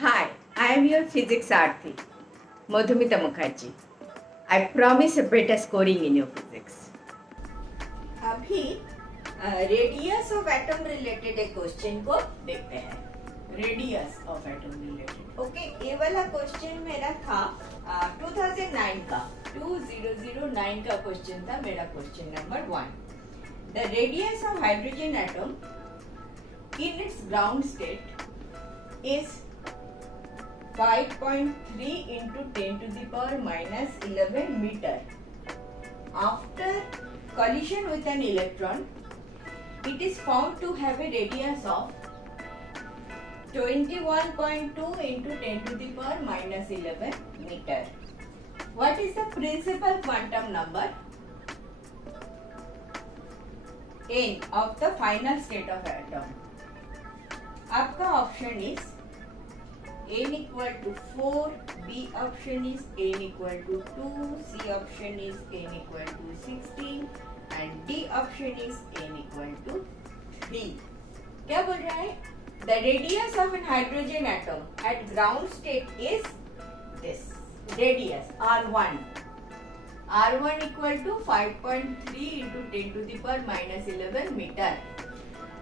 Hi, I am your physics Aarthi, Madhumita Mukherjee. I promise a better scoring in your physics. अभी radius of atom related एक question को देखते हैं। Radius of atom related okay, ये वाला question मेरा था 2009 का 2009 का क्वेश्चन था मेरा question number 1। The radius of hydrogen atom in its ground state is 5.3 into 10 to the power minus 11 meter. After collision with an electron, it is found to have a radius of 21.2 into 10 to the power minus 11 meter. What is the principal quantum number n of the final state of atom? आपका option is n equal to 4, B option is n equal to 2, C option is n equal to 16 and D option is n equal to 3. क्या बोल रहा है? The radius of an hydrogen atom at ground state is this. Radius R1. R1 equal to 5.3 into 10 to the power minus 11 meter.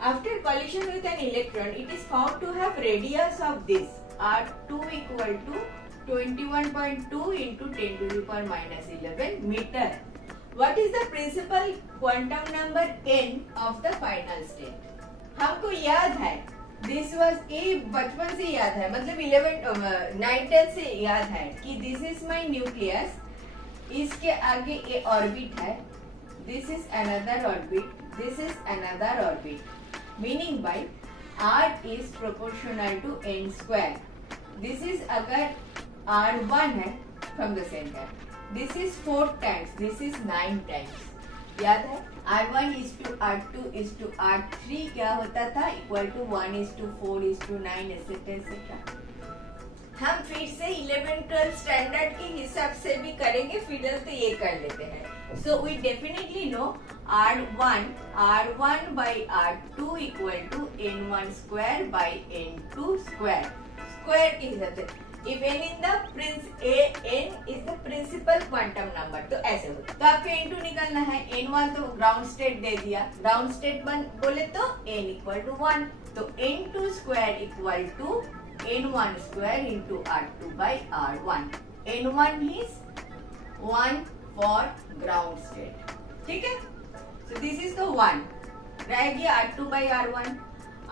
After collision with an electron, it is found to have radius of this. R2 equal to 21.2 into 10 to the power minus 11 meter. What is the principal quantum number n of the final state? हमको याद है, this was ये बचपन से याद है, मतलब 9 10 से याद है कि this is my nucleus, इसके आगे ये ऑर्बिट है, this is another orbit, this is another orbit, meaning by R is proportional to n square. This is अगर R1 है from the center. This is 4 times. This is 9 times. याद है? R1 is to R2 is to R3 क्या होता था? Equal to 1 is to 4 is to 9 etc etc. हम फिर से 11-12 स्टैंडर्ड के हिसाब से भी करेंगे, फिलहाल तो ये कर लेते हैं। So we definitely know R1 by R2 equal to N1 square by N2 square. Square के हिसाब से if n in the n is the principal quantum number, तो ऐसे होता है। तो आपको N2 निकालना है, N1 तो ग्राउंड स्टेट दे दिया, ग्राउंड स्टेट बोले तो n equal to 1, तो N2 square equal to N1 square into R2 by R1. N1 is 1 for ground state, ठीक है? So this is the 1, रहेगी R2 by R1.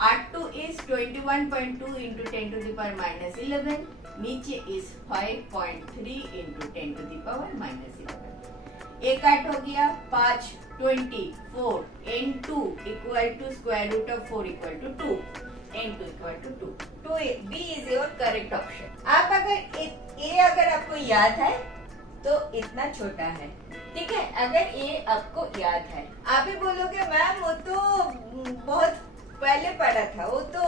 R2 is 21.2 into 10 to the power minus 11. नीचे is 5.3 into 10 to the power minus 11. एक काट हो गया 5, 24, N2 equal to square root of 4 equal to 2. N2 equal to 2. 2A, B is your correct option. आप अगर A अगर आपको याद है तो इतना छोटा है, ठीक है? अगर ये आपको याद है, आप ही बोलोगे मैम वो तो बहुत पहले पढ़ा था, वो तो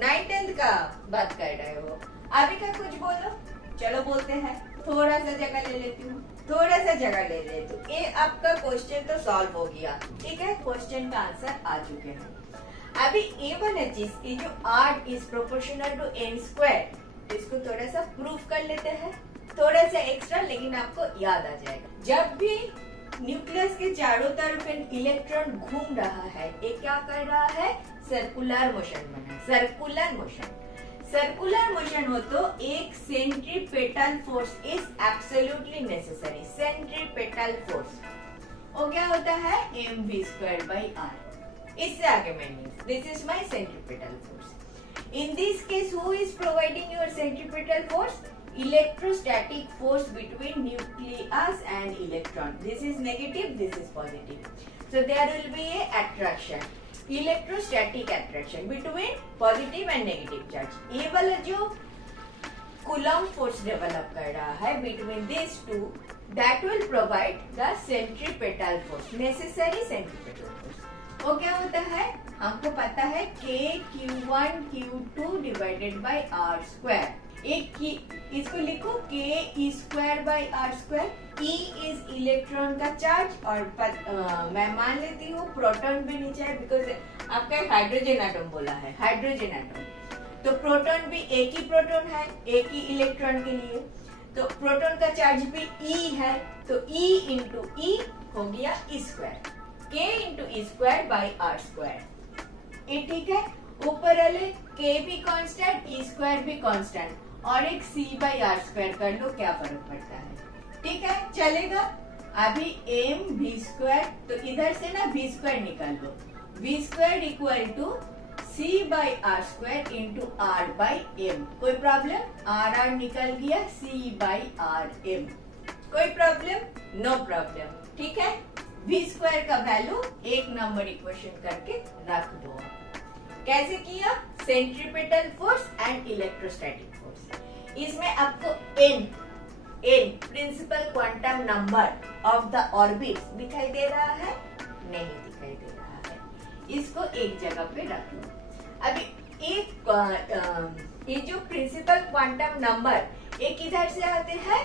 9th का बात कर रहे हो, अभी का कुछ बोलो। चलो बोलते हैं, थोड़ा सा जगह ले लेती हूँ, थोड़ा सा जगह ले लेती हूँ। ये आपका क्वेश्चन तो सॉल्व हो गया, ठीक है? क्वेश्चन का आंसर आ चुके हैं। अभी ये वाला चीज, ये जो R is proportional to n square, इसको थोड़ा सा प्रूफ कर लेते हैं, थोड़ा सा एक्स्ट्रा, लेकिन आपको याद आ जाएगा। जब भी न्यूक्लियस के चारों तरफ इलेक्ट्रॉन घूम रहा है, ये क्या कर रहा है? सर्कुलर मोशन बना, सर्कुलर मोशन। सर्कुलर मोशन हो तो एक centripetal force is absolutely necessary. Centripetal force वो क्या होता है? mv²/r। इससे आगे मैं नहीं, this is my centripetal force. In this case who is providing your centripetal force? Electrostatic force between nucleus and electron. This is negative, this is positive. So there will be a attraction, electrostatic attraction between positive and negative charge. ये वाला जो Coulomb force develop कर रहा है between these two, that will provide the centripetal force, necessary centripetal force. वो क्या होता है? हमको पता है K Q1 Q2 divided by R square. एक इसको लिखो K(E²/R². E इज इलेक्ट्रॉन का चार्ज और मैं मान लेती हूँ प्रोटॉन भी नीचे है, बिकॉज आपका हाइड्रोजन एटम बोला है, हाइड्रोजन एटम। तो प्रोटॉन भी एक ही प्रोटॉन है, एक ही इलेक्ट्रॉन के लिए, तो प्रोटॉन का चार्ज भी E है, तो E इंटू ई हो गया E square, K into E square by R square. ये ठीक है। ऊपर वाले K भी कांस्टेंट, E स्क्वायर भी कांस्टेंट, और एक C बाई आर स्क्वायर कर लो, क्या फर्क पड़ता है। ठीक है, चलेगा। अभी m v स्क्वायर, तो इधर से ना v स्क्वायर निकाल लो, v square equal to c by R square into r by m। कोई प्रॉब्लम? r निकल गया, c बाई आर m। कोई प्रॉब्लम? No problem. ठीक है, v स्क्वायर का वैल्यू एक नंबर इक्वेशन करके रख दो। कैसे किया? Centripetal force and electrostatic force. इसमें आपको n principal quantum number of the orbits दिखाई दे रहा है? नहीं दिखाई दे रहा है। इसको एक जगह पे रख लो। अभी ये जो प्रिंसिपल क्वांटम नंबर एक इधर से आते हैं,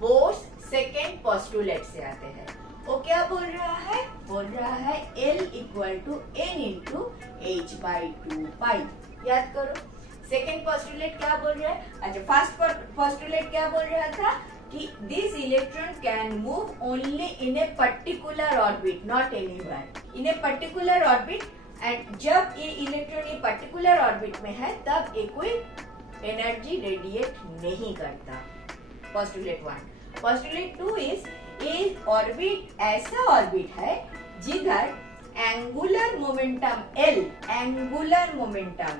बोर्स सेकेंड पोस्टुलेट से आते हैं। वो क्या बोल रहा है? बोल रहा है L equal to n into h by 2 याद करो। सेकेंड पोस्टुलेट क्या बोल रहा है? अच्छा, फर्स्ट पोस्टुलेट क्या बोल रहा था कि this electron can move only in a particular orbit, not anywhere, in a particular orbit. And जब ये इलेक्ट्रॉन ये पर्टिकुलर ऑर्बिट में है, तब ये कोई एनर्जी रेडिएट नहीं करता। पोस्टुलेट 1। पोस्टुलेट 2 इज ये ऑर्बिट ऐसा ऑर्बिट है जिधर angular momentum L, angular momentum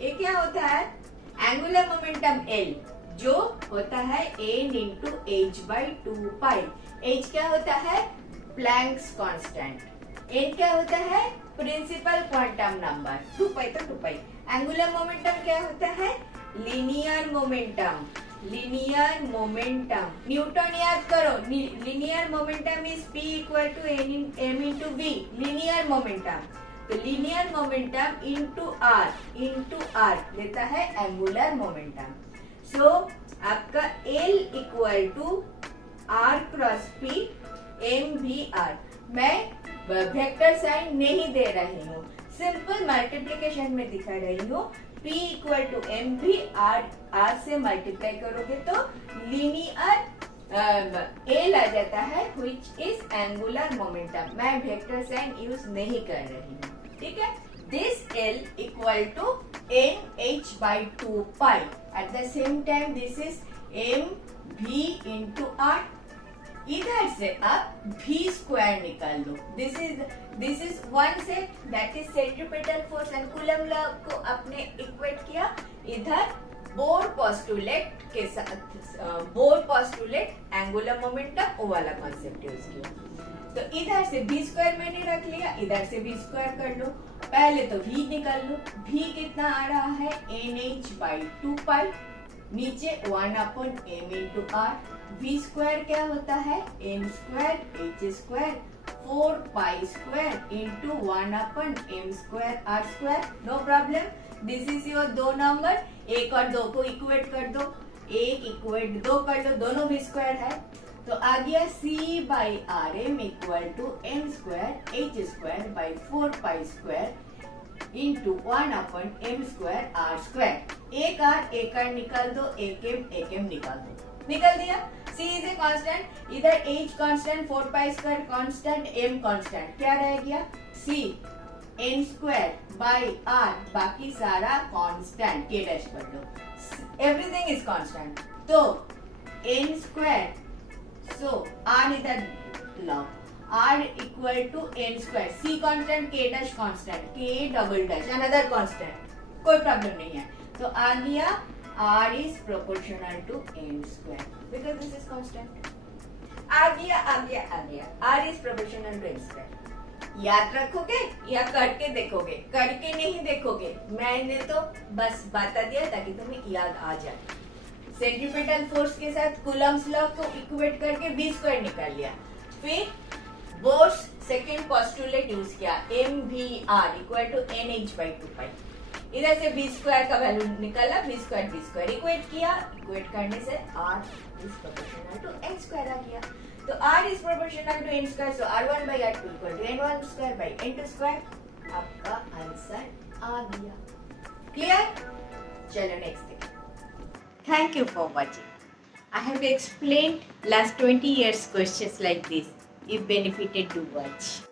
ये क्या होता है? एंगुलर मोमेंटम L जो होता है n into h by 2 h क्या होता है? Planck's constant. n क्या होता है? Principal quantum number. 2 तो 2 एंगुलर मोमेंटम क्या होता है? Linear momentum. न्यूटन याद करो। Linear momentum is P equal to m into v। Linear momentum, तो लीनियर मोमेंटम इंटू r देता है एंगुलर मोमेंटम। सो आपका L equal to r cross P mvr। मैं वेक्टर साइन नहीं दे रही हूँ, सिंपल मल्टीप्लिकेशन में दिखा रही हूँ। P इक्वल टू एम भी आर से मल्टीप्लाई करोगे तो लीनियर एल आ जाता है, which is angular momentum। मैं वेक्टर साइन यूज नहीं कर रही हूँ। ठीक है, this L equal to n h by 2 at the same time this is m v into r। इधर से आप v स्क्वायर निकाल लो। This is one set, that is centripetal force and Coulomb law को आपने इक्वेट किया। इधर bore postulate के साथ बोर पोस्टुलेट एंगुलर मोमेंटम वो वाला कॉन्सेप्ट यूज किया। तो इधर से v स्क्वायर मैंने रख लिया, इधर से v स्क्वायर कर लो। पहले तो v निकाल लो। v कितना आ रहा है? nh बाई 2 नीचे 1 upon m into r। v square क्या होता है? m square h square 4 square into 1 upon m square r square. No problem. This is your दो नंबर, 1 और 2 को इक्वेट कर दो, 1 इक्वेट 2 कर लो, दोनों v स्क्वायर है। तो आ गया c by R M equal to m square h square by 4 square into 1 upon m square r square. एक r निकाल दो, एक m निकाल दो। निकल दिया। c इज ए कांस्टेंट, इधर h constant, 4 square constant, m constant, क्या रह गया? c n square by r, बाकी सारा कांस्टेंट, k डैश कर लो, एवरीथिंग इज कांस्टेंट। तो n स्क्वायर, सो r इधर लाओ, r equal to n square, c constant, k dash constant, k double dash another constant, कोई प्रॉब्लम नहीं है। तो आ गया r is proportional to n square because this is constant। आ गया r is proportional to n square। याद रखोगे या करके देखोगे? करके नहीं देखोगे, मैंने तो बस बता दिया ताकि तुम्हें याद आ जाए। सेंट्रीपिटल फोर्स के साथ कूलम्स लॉ को इक्वेट करके v स्क्वायर निकाल लिया, फिर बोर्स सेकेंड पोस्टुलेट यूज किया, mvr equal to nh by 2 इधर से b स्क्वायर का वैल्यू निकाला, b स्क्वायर इक्वेट किया, इक्वेट करने से r is proportional to n square आ गया। तो r is proportional to n square, so r1 by r2 equal to n1 square by n2 square. आपका आंसर आ गया. क्लियर? चलो नेक्स्ट देखो. Thank you for watching. I have explained last 20 years questions like this. If benefited, do watch.